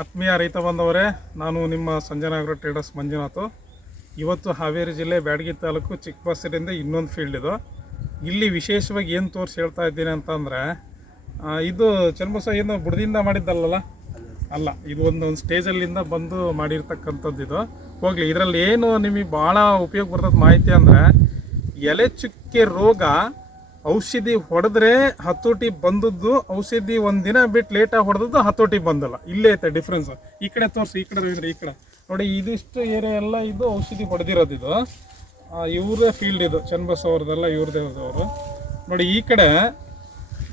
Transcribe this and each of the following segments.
ಆತ್ಮೀಯ ರೈತ ಬಂದವರೇ, ನಾನು ನಿಮ್ಮ ಸಂಜನಾಗರ ಟ್ರೇಡರ್ಸ್ ಮಂಜುನಾಥ್. ಇವತ್ತು ಹಾವೇರಿ ಜಿಲ್ಲೆ ಬ್ಯಾಡಗಿ ತಾಲೂಕು ಚಿಕ್ಕಬಸ್ಸರಿಂದ ಇನ್ನೊಂದು ಫೀಲ್ಡ್ ಇದು. ಇಲ್ಲಿ ವಿಶೇಷವಾಗಿ ಏನು ತೋರಿಸಿ ಹೇಳ್ತಾ ಇದ್ದೀನಿ ಅಂತಂದರೆ ಇದು ಚನ್ಮಸ ಏನು ಬುಡದಿಂದ ಮಾಡಿದ್ದಲ್ಲಲ್ಲ? ಅಲ್ಲ, ಇದು ಒಂದು ಒಂದು ಸ್ಟೇಜಲ್ಲಿಂದ ಬಂದು ಮಾಡಿರ್ತಕ್ಕಂಥದ್ದು ಇದು. ಹೋಗಲಿ, ಇದರಲ್ಲಿ ಏನು ನಿಮಗೆ ಭಾಳ ಉಪಯೋಗ ಬರ್ತದ ಮಾಹಿತಿ ಅಂದರೆ ಎಲೆ ಚುಕ್ಕೆ ರೋಗ ಔಷಧಿ ಹೊಡೆದ್ರೆ ಹತೋಟಿ ಬಂದದ್ದು ಔಷಧಿ ಒಂದಿನ ಬಿಟ್ಟು ಲೇಟಾಗಿ ಹೊಡೆದದ್ದು ಹತೋಟಿ ಬಂದಲ್ಲ. ಇಲ್ಲೇ ಐತೆ ಡಿಫ್ರೆನ್ಸ್ ಈ ಕಡೆ ತೋರಿಸಿ ಈ ಕಡೆ ರವೀಂದ್ರ ಈ ಕಡೆ. ನೋಡಿ ಇದಿಷ್ಟು ಏರಿಯಾ ಎಲ್ಲ ಇದು ಔಷಧಿ ಹೊಡೆದಿರೋದು ಇದು. ಇವ್ರದೇ ಫೀಲ್ಡ್ ಇದು. ಚನ್ನಬಸ್ ಅವ್ರದ್ದೆಲ್ಲ ಇವ್ರದೇ ಅವರು ನೋಡಿ ಈ ಕಡೆ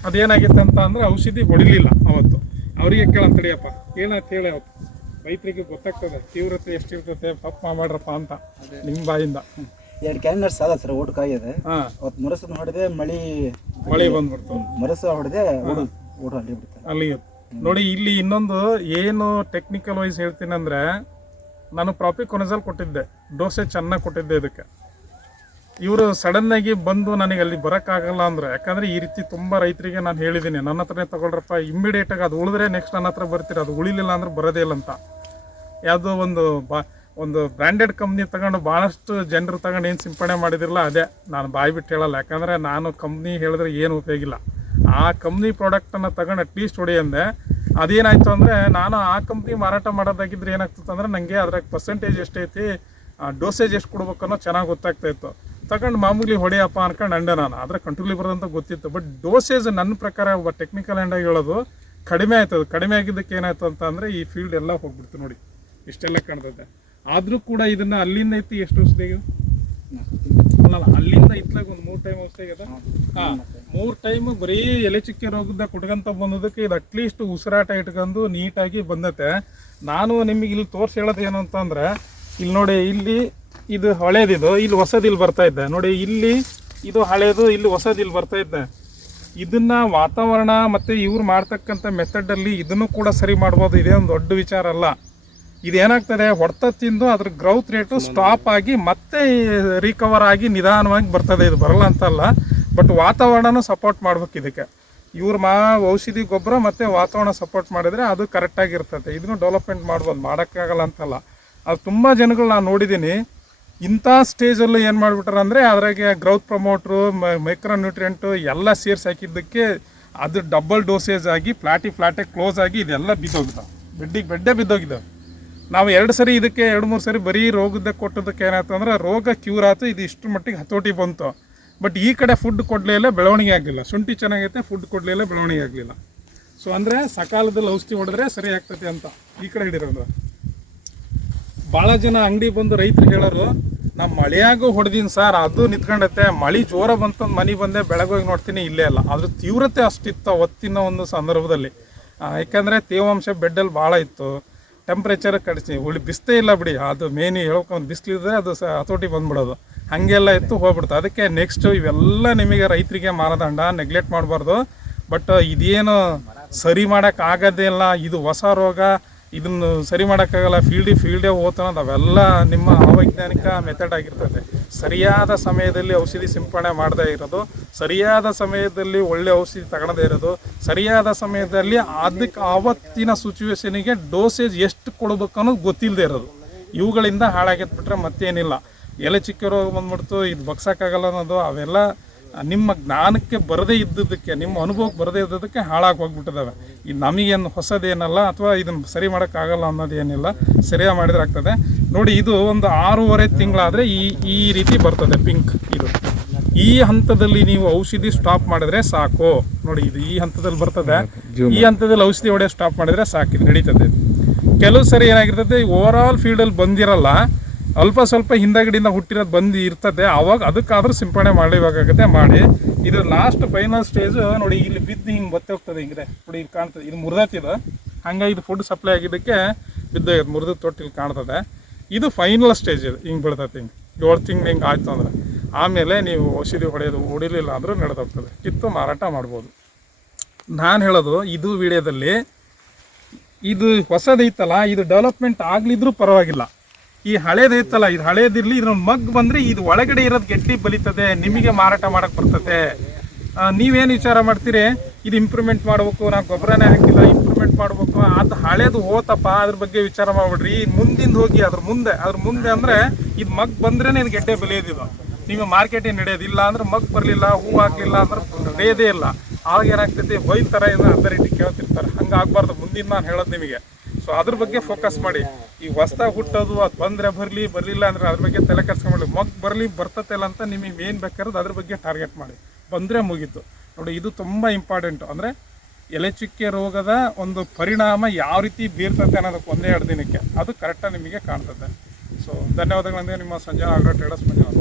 ಅದೇನಾಗಿತ್ತು ಅಂತ ಅಂದ್ರೆ ಔಷಧಿ ಹೊಡಿಲಿಲ್ಲ ಅವತ್ತು. ಅವರಿಗೆ ಕೇಳಂತ ತಡಿಯಪ್ಪ ಏನಾಯ್ತು ಹೇಳಿ ಅವತ್ತು? ರೈತರಿಗೆ ಗೊತ್ತಾಗ್ತದೆ. ತೀವ್ರತೆ ಎಷ್ಟಿರ್ತದೆ ಪಪ್ಪಾ ಮಾಡ್ರಪ್ಪ ಅಂತ. ನಿಮ್ಮ ಬಾಯಿಂದ. ಎರಡು ಕ್ಯಾಲೆಂಡರ್ಸ್ ಸಾಲ ಸರ್ ಊಟಕ್ಕಾಗಿದೆ ಹಾಂ. ಅವತ್ತು ಮರಸು ಹೊಡೆದೆ ಮಳಿ ಮಳೆ ಬಂದ್ಬಿಡ್ತು. ಮರಸ ಹೊಡೆದೆ ಊಟ ಅಲ್ಲಿ ಬಿಡ್ತಾರೆ. ಅಲ್ಲಿ ನೋಡಿ ಇಲ್ಲಿ ಇನ್ನೊಂದು ಏನು ಟೆಕ್ನಿಕಲ್ ವೈಸ್ ಹೇಳ್ತೀನಿ ಅಂದ್ರೆ ನಾನು ಪ್ರಾಪಿಕೊನಜಲ್ ಕೊಟ್ಟಿದ್ದೆ. ದೋಸೆ ಚೆನ್ನಾಗಿ ಕೊಟ್ಟಿದ್ದೆ ಇದಕ್ಕೆ. ಇವರು ಸಡನ್ ಆಗಿ ಬಂದು ನನಗೆ ಅಲ್ಲಿ ಬರೋಕ್ಕಾಗಲ್ಲ ಅಂದ್ರೆ ಯಾಕಂದ್ರೆ ಈ ರೀತಿ ತುಂಬಾ ರೈತರಿಗೆ ನಾನು ಹೇಳಿದ್ದೀನಿ ನನ್ನ ಹತ್ರನೇ ತಗೊಳ್ರಪ್ಪ ಇಮ್ಮಿಡಿಯೇಟಾಗಿ ಅದು ಉಳಿದ್ರೆ ನೆಕ್ಸ್ಟ್ ನನ್ನ ಹತ್ರ ಬರ್ತೀರ ಅದು ಉಳಿಲಿಲ್ಲ ಅಂದ್ರೆ ಬರೋದೇ ಇಲ್ಲ ಅಂತ. ಯಾವುದೋ ಒಂದು ಬಾ ಒಂದು ಬ್ರ್ಯಾಂಡೆಡ್ ಕಂಪ್ನಿ ತಗೊಂಡು ಭಾಳಷ್ಟು ಜನರು ತಗೊಂಡು ಏನು ಸಿಂಪಡಣೆ ಮಾಡಿದಿರಲ್ಲ, ಅದೇ ನಾನು ಬಾಯಿ ಬಿಟ್ಟು ಹೇಳಲ್ಲ. ಯಾಕಂದರೆ ನಾನು ಕಂಪ್ನಿ ಹೇಳಿದ್ರೆ ಏನು ಉಪಯೋಗಿಲ್ಲ. ಆ ಕಂಪ್ನಿ ಪ್ರಾಡಕ್ಟನ್ನು ತಗೊಂಡು ಅಟ್ಲೀಸ್ಟ್ ಹೊಡಿ ಅಂದೆ. ಅದೇನಾಯ್ತು ಅಂದರೆ, ನಾನು ಆ ಕಂಪ್ನಿ ಮಾರಾಟ ಮಾಡೋದಾಗಿದ್ರೆ ಏನಾಗ್ತಿತ್ತು ಅಂದರೆ ನನಗೆ ಅದ್ರಾಗ ಪರ್ಸೆಂಟೇಜ್ ಎಷ್ಟೈತಿ ಡೋಸೇಜ್ ಎಷ್ಟು ಕೊಡ್ಬೇಕು ಅನ್ನೋ ಚೆನ್ನಾಗಿ ಗೊತ್ತಾಗ್ತಾ ಇತ್ತು. ತಗೊಂಡು ಮಾಮೂಲಿ ಹೊಡೆಯಪ್ಪ ಅನ್ಕೊಂಡು ಅಂಡೆ ನಾನು. ಆದರೆ ಕಂಟ್ರೋಲಿ ಬರೋದಂತ ಗೊತ್ತಿತ್ತು. ಬಟ್ ಡೋಸೇಜ್ ನನ್ನ ಪ್ರಕಾರ ಒಬ್ಬ ಟೆಕ್ನಿಕಲ್ ಹ್ಯಾಂಡಾಗಿ ಹೇಳೋದು ಕಡಿಮೆ ಆಯ್ತದ. ಕಡಿಮೆ ಆಗಿದ್ದಕ್ಕೆ ಏನಾಯ್ತು ಅಂತ ಅಂದರೆ, ಈ ಫೀಲ್ಡ್ ಎಲ್ಲ ಹೋಗ್ಬಿಡ್ತು ನೋಡಿ. ಇಷ್ಟೆಲ್ಲ ಕಾಣ್ತದೆ ಆದರೂ ಕೂಡ ಇದನ್ನ ಅಲ್ಲಿಂದ ಇತ್ತು ಎಷ್ಟು ವರ್ಷದಾಗ? ಅಲ್ಲ ಅಲ್ಲಿಂದ ಇತ್ಲಾಗ ಒಂದು ಮೂರು ಟೈಮ್ ಆಗ್ಯದ ಹಾ, ಮೂರು ಟೈಮ್ ಬರೀ ಎಲೆ ಚಿಕ್ಕೆ ರೋಗದ ಕುಟ್ಕೊಂತ ಬಂದದಕ್ಕೆ ಇದು ಅಟ್ಲೀಸ್ಟ್ ಉಸಿರಾಟ ಇಟ್ಕೊಂಡು ನೀಟಾಗಿ ಬಂದತೆ. ನಾನು ನಿಮಗೆ ಇಲ್ಲಿ ತೋರಿಸಿ ಹೇಳೋದು ಏನು ಅಂತಂದ್ರೆ, ಇಲ್ಲಿ ನೋಡಿ, ಇಲ್ಲಿ ಇದು ಹಳೇದಿದು, ಇಲ್ಲಿ ಹೊಸದು ಇಲ್ಲಿ ಬರ್ತಾ ಇದ್ದೆ. ನೋಡಿ, ಇಲ್ಲಿ ಇದು ಹಳೇದು, ಇಲ್ಲಿ ಹೊಸದು ಇಲ್ಲಿ ಬರ್ತಾ ಇದ್ದೆ. ಇದನ್ನ ವಾತಾವರಣ ಮತ್ತೆ ಇವ್ರು ಮಾಡ್ತಕ್ಕಂಥ ಮೆಥಡಲ್ಲಿ ಇದನ್ನು ಕೂಡ ಸರಿ ಮಾಡ್ಬೋದು, ಇದೇ ಒಂದು ದೊಡ್ಡ ವಿಚಾರ ಅಲ್ಲ. ಇದೇನಾಗ್ತದೆ? ಹೊಡೆತ ತಿಂದು ಅದ್ರ ಗ್ರೌತ್ ರೇಟು ಸ್ಟಾಪ್ ಆಗಿ ಮತ್ತೆ ರಿಕವರ್ ಆಗಿ ನಿಧಾನವಾಗಿ ಬರ್ತದೆ. ಇದು ಬರಲ್ಲ ಅಂತಲ್ಲ. ಬಟ್ ವಾತಾವರಣನೂ ಸಪೋರ್ಟ್ ಮಾಡ್ಬೇಕು ಇದಕ್ಕೆ. ಇವ್ರ ಮಾ ಔಷಧಿ ಗೊಬ್ಬರ ಮತ್ತು ವಾತಾವರಣ ಸಪೋರ್ಟ್ ಮಾಡಿದರೆ ಅದು ಕರೆಕ್ಟಾಗಿ ಇರ್ತದೆ. ಇದನ್ನು ಡೆವಲಪ್ಮೆಂಟ್ ಮಾಡ್ಬೋದು. ಮಾಡೋಕ್ಕಾಗಲ್ಲ ಅಂತಲ್ಲ. ಅದು ತುಂಬ ಜನಗಳು ನಾನು ನೋಡಿದ್ದೀನಿ. ಇಂಥ ಸ್ಟೇಜಲ್ಲೂ ಏನು ಮಾಡಿಬಿಟ್ರೆ ಅಂದರೆ ಅದ್ರಾಗೆ ಗ್ರೌತ್ ಪ್ರಮೋಟ್ರು ಮೈಕ್ರೋ ನ್ಯೂಟ್ರಿಯೆಂಟು ಎಲ್ಲ ಸೇರ್ಸಿ ಹಾಕಿದ್ದಕ್ಕೆ ಅದು ಡಬಲ್ ಡೋಸೇಜ್ ಆಗಿ ಫ್ಲಾಟಿ ಫ್ಲಾಟೇ ಕ್ಲೋಸ್ ಆಗಿ ಇದೆಲ್ಲ ಬಿದ್ದೋಗಿದ್ದಾವೆ ಬೆಡ್ಡಿಗೆ ಬೆಡ್ಡೇ ಬಿದ್ದೋಗಿದ್ದಾವೆ. ನಾವು ಎರಡು ಸರಿ ಇದಕ್ಕೆ, ಎರಡು ಮೂರು ಸರಿ ಬರೀ ರೋಗದ ಕೊಟ್ಟದಕ್ಕೆ ಏನಾಯ್ತು ಅಂದ್ರೆ ರೋಗ ಕ್ಯೂರ್ ಆಯ್ತು, ಇದು ಇಷ್ಟು ಮಟ್ಟಿಗೆ ಹತೋಟಿ ಬಂತು. ಬಟ್ ಈ ಕಡೆ ಫುಡ್ ಕೊಡಲೇ ಇಲ್ಲ, ಬೆಳವಣಿಗೆ ಆಗಲಿಲ್ಲ. ಶುಂಠಿ ಚೆನ್ನಾಗೈತೆ ಫುಡ್ ಕೊಡಲೇ ಇಲ್ಲ, ಬೆಳವಣಿಗೆ ಆಗಲಿಲ್ಲ. ಸೊ ಅಂದರೆ ಸಕಾಲದಲ್ಲಿ ಔಷಧಿ ಹೊಡೆದ್ರೆ ಸರಿ ಆಗ್ತೈತೆ ಅಂತ ಈ ಕಡೆ ಹಿಡಿರೋದು ಭಾಳ ಜನ ಅಂಗಡಿ ಬಂದು ರೈತರು ಹೇಳೋರು ನಾ ಮಳೆಯಾಗೂ ಹೊಡೆದೀನಿ ಸರ್, ಅದು ನಿಂತ್ಕೊಂಡೈತೆ. ಮಳೆ ಜೋರ ಬಂತಂದು ಮನೆ ಬಂದೆ, ಬೆಳಗೋಗಿ ನೋಡ್ತೀನಿ, ಇಲ್ಲೇ ಅಲ್ಲ ಅದ್ರ ತೀವ್ರತೆ ಅಷ್ಟಿತ್ತು ಅವತ್ತಿನ ಒಂದು ಸಂದರ್ಭದಲ್ಲಿ. ಯಾಕಂದ್ರೆ ತೇವಾಂಶ ಬೆಡ್ಡಲ್ಲಿ ಭಾಳ ಇತ್ತು. ಟೆಂಪ್ರೇಚರ್ ಕಡಿಸಿ ಉಳಿ ಬಿಸ್ತೇ ಇಲ್ಲ ಬಿಡಿ. ಅದು ಮೇನ್ ಹೇಳ್ಕೊಂಡು ಬಿಸಿಲಿದ್ರೆ ಅದು ಸ ಹತೋಟಿ ಬಂದ್ಬಿಡೋದು. ಹಾಗೆಲ್ಲ ಇತ್ತು ಹೋಗ್ಬಿಡ್ತು ಅದಕ್ಕೆ ನೆಕ್ಸ್ಟ್ ಇವೆಲ್ಲ ನಿಮಗೆ ರೈತರಿಗೆ ಮಾರದಂಡ ನೆಗ್ಲೆಕ್ಟ್ ಮಾಡಬಾರ್ದು. ಬಟ್ ಇದೇನು ಸರಿ ಮಾಡೋಕ್ಕಾಗೋದಿಲ್ಲ ಇದು ಹೊಸ ರೋಗ. ಇದನ್ನು ಸರಿ ಮಾಡೋಕ್ಕಾಗಲ್ಲ ಫೀಲ್ಡಿ ಫೀಲ್ಡೇ ಹೋಗ್ತಾನದು ಅವೆಲ್ಲ ನಿಮ್ಮ ಅವೈಜ್ಞಾನಿಕ ಮೆಥಡ್ ಆಗಿರ್ತದೆ. ಸರಿಯಾದ ಸಮಯದಲ್ಲಿ ಔಷಧಿ ಸಿಂಪಡಣೆ ಮಾಡದೇ ಇರೋದು, ಸರಿಯಾದ ಸಮಯದಲ್ಲಿ ಒಳ್ಳೆ ಔಷಧಿ ತಗೊಳದೇ ಇರೋದು, ಸರಿಯಾದ ಸಮಯದಲ್ಲಿ ಅದಕ್ಕೆ ಆವತ್ತಿನ ಸಿಚುವೇಶನಿಗೆ ಡೋಸೇಜ್ ಎಷ್ಟು ಕೊಡಬೇಕು ಅನ್ನೋದು ಗೊತ್ತಿಲ್ಲದೆ ಇರೋದು. ಇವುಗಳಿಂದ ಹಾಳಾಗಿದ್ಬಿಟ್ರೆ ಮತ್ತೇನಿಲ್ಲ. ಎಲೆ ಚಿಕ್ಕ ರೋಗ ಬಂದ್ಬಿಡ್ತು, ಇದು ಬಗ್ಸೋಕ್ಕಾಗಲ್ಲ ಅನ್ನೋದು, ಅವೆಲ್ಲ ನಿಮ್ಮ ಜ್ಞಾನಕ್ಕೆ ಬರದೇ ಇದ್ದದಕ್ಕೆ ನಿಮ್ಮ ಅನುಭವಕ್ಕೆ ಬರದೇ ಇದ್ದದಕ್ಕೆ ಹಾಳಾಗಿ ಹೋಗ್ಬಿಟ್ಟಿದ್ದಾವೆ. ಈ ನಮಗೇನು ಹೊಸದೇನಲ್ಲ ಅಥವಾ ಇದನ್ನು ಸರಿ ಮಾಡೋಕ್ಕಾಗಲ್ಲ ಅನ್ನೋದೇನಿಲ್ಲ, ಸರಿಯಾಗಿ ಮಾಡಿದ್ರೆ ಆಗ್ತದೆ. ನೋಡಿ, ಇದು ಒಂದು ಆರೂವರೆ ತಿಂಗಳಾದರೆ ಈ ಈ ರೀತಿ ಬರ್ತದೆ ಪಿಂಕ್ ಇದು. ಈ ಹಂತದಲ್ಲಿ ನೀವು ಔಷಧಿ ಸ್ಟಾಪ್ ಮಾಡಿದ್ರೆ ಸಾಕು. ನೋಡಿ, ಇದು ಈ ಹಂತದಲ್ಲಿ ಬರ್ತದೆ. ಈ ಹಂತದಲ್ಲಿ ಔಷಧಿ ಹೊಡೆ ಸ್ಟಾಪ್ ಮಾಡಿದ್ರೆ ಇದು ನಡೀತದೆ ಕೆಲವು ಸರಿ ಏನಾಗಿರ್ತದೆ ಓವರ್ ಆಲ್ ಫೀಲ್ಡಲ್ಲಿ ಬಂದಿರಲ್ಲ ಅಲ್ಪ ಸ್ವಲ್ಪ ಹಿಂದಗಡೆಯಿಂದ ಹುಟ್ಟಿರೋದು ಬಂದು ಇರ್ತದೆ. ಅವಾಗ ಅದಕ್ಕಾದ್ರೂ ಸಿಂಪಡಣೆ ಮಾಡಲೇಬೇಕಾಗುತ್ತೆ ಮಾಡಿ. ಇದು ಲಾಸ್ಟ್ ಫೈನಲ್ ಸ್ಟೇಜು ನೋಡಿ, ಇಲ್ಲಿ ಬಿದ್ದು ಹಿಂಗೆ ಬತ್ತೆ ಹೋಗ್ತದೆ ಹಿಂಗೆ ನೋಡಿ, ಇಲ್ಲಿ ಕಾಣ್ತದೆ. ಇದು ಮುರಿದತ್ತಿದ ಹಂಗಾಗಿ ಇದು ಫುಡ್ ಸಪ್ಲೈ ಆಗಿದ್ದಕ್ಕೆ ಬಿದ್ದೋಗಿದೆ ಮುರಿದ ತೊಟ್ಟು ಇಲ್ಲಿ ಕಾಣ್ತದೆ. ಇದು ಫೈನಲ್ ಸ್ಟೇಜ್ ಇದು. ಹಿಂಗೆ ಬೀಳ್ತೈತೆ ಹಿಂಗೆ. ಏಳು ತಿಂಗಳು ಹಿಂಗೆ ಆಯಿತು ಅಂದ್ರೆ. ಆಮೇಲೆ ನೀವು ಔಷಧಿ ಹೊಡೆಯೋದು, ಹೊಡಿಲಿಲ್ಲ ಅಂದರೂ ನಡೆದೋಗ್ತದೆ. ಕಿತ್ತು ಮಾರಾಟ ಮಾಡ್ಬೋದು. ನಾನು ಹೇಳೋದು, ಇದು ವಿಡಿಯೋದಲ್ಲಿ ಇದು ಹೊಸದೈತಲ್ಲ, ಇದು ಡೆವಲಪ್ಮೆಂಟ್ ಆಗಲಿದ್ರೂ ಪರವಾಗಿಲ್ಲ. ಈ ಹಳೇದೈತಲ್ಲ ಇದು ಹಳೇದಿರ್ಲಿ ಇದ್ರ ಮಗ್ ಬಂದ್ರೆ ಇದು ಒಳಗಡೆ ಇರೋದು ಗೆಡ್ಡಿ ಬಲಿತದೆ, ನಿಮಗೆ ಮಾರಾಟ ಮಾಡಕ್ ಬರ್ತದೆ ನೀವೇನು ವಿಚಾರ ಮಾಡ್ತೀರಿ? ಇದು ಇಂಪ್ರೂವ್ಮೆಂಟ್ ಮಾಡ್ಬೇಕು ನಾವು ಗೊಬ್ಬರನೇ ಹಾಕಿಲ್ಲ ಇಂಪ್ರೂವ್ಮೆಂಟ್ ಮಾಡ್ಬೇಕು, ಅದು ಹಳೇದು ಹೋತಪ್ಪ, ಅದ್ರ ಬಗ್ಗೆ ವಿಚಾರ ಮಾಡ್ಬಿಡ್ರಿ. ಮುಂದಿಂದ ಹೋಗಿ, ಅದ್ರ ಮುಂದೆ ಅದ್ರ ಮುಂದೆ ಅಂದ್ರೆ ಇದು ಮಗ್ ಬಂದ್ರೇನೆ ಇದು ಗೆಡ್ಡೆ ಬೆಳೆಯೋದಿಲ್ಲ ನೀವು ಮಾರ್ಕೆಟಿಗೆ ನಡೆಯೋದಿಲ್ಲ ಅಂದ್ರೆ ಮಗ್ ಬರಲಿಲ್ಲ, ಹೂ ಹಾಕಲಿಲ್ಲ ಅಂದ್ರೆ ನಡೆಯೋದೇ ಇಲ್ಲ. ಆವಾಗ ಏನಾಗ್ತೈತಿ ಬೈಲ್ ಥರ ಏನೋ ರೀತಿ ಕೇಳ್ತಿರ್ತಾರೆ. ಹಂಗೆ ಆಗಬಾರ್ದು. ಮುಂದಿನ ನಾನು ಹೇಳೋದು ನಿಮಗೆ. ಸೊ ಅದ್ರ ಬಗ್ಗೆ ಫೋಕಸ್ ಮಾಡಿ. ಈ ಹೊಸ್ದಾಗಿ ಹುಟ್ಟೋದು, ಅದು ಬಂದರೆ ಬರಲಿ, ಬರಲಿಲ್ಲ ಅಂದ್ರೆ ಅದ್ರ ಬಗ್ಗೆ ತಲೆ ಕೆಡ್ಸ್ಕೊಂಬಿಡಿ ಮಗ್ ಬರಲಿ ಬರ್ತತಿಲ್ಲ ಅಂತ ನಿಮಗೆ ಏನು ಬೇಕಾದ್ರೆ ಅದ್ರ ಬಗ್ಗೆ ಟಾರ್ಗೆಟ್ ಮಾಡಿ. ಬಂದರೆ ಮುಗೀತು. ನೋಡಿ, ಇದು ತುಂಬ ಇಂಪಾರ್ಟೆಂಟು ಅಂದರೆ ಎಲೆ ಚುಕ್ಕೆ ರೋಗದ ಒಂದು ಪರಿಣಾಮ ಯಾವ ರೀತಿ ಬೀರ್ತತೆ ಅನ್ನೋದಕ್ಕೆ ಒಂದೇ ಎರಡು ದಿನಕ್ಕೆ, ಅದು ಕರೆಕ್ಟಾಗಿ ನಿಮಗೆ ಕಾಣ್ತದೆ ಸೊ ಧನ್ಯವಾದಗಳಂದ್ರೆ ನಿಮ್ಮ ಸಂಜೆ ಆಗ್ರೋ ಟ್ರೇಡರ್ಸ್ ಮಂಜುನಾಥ್.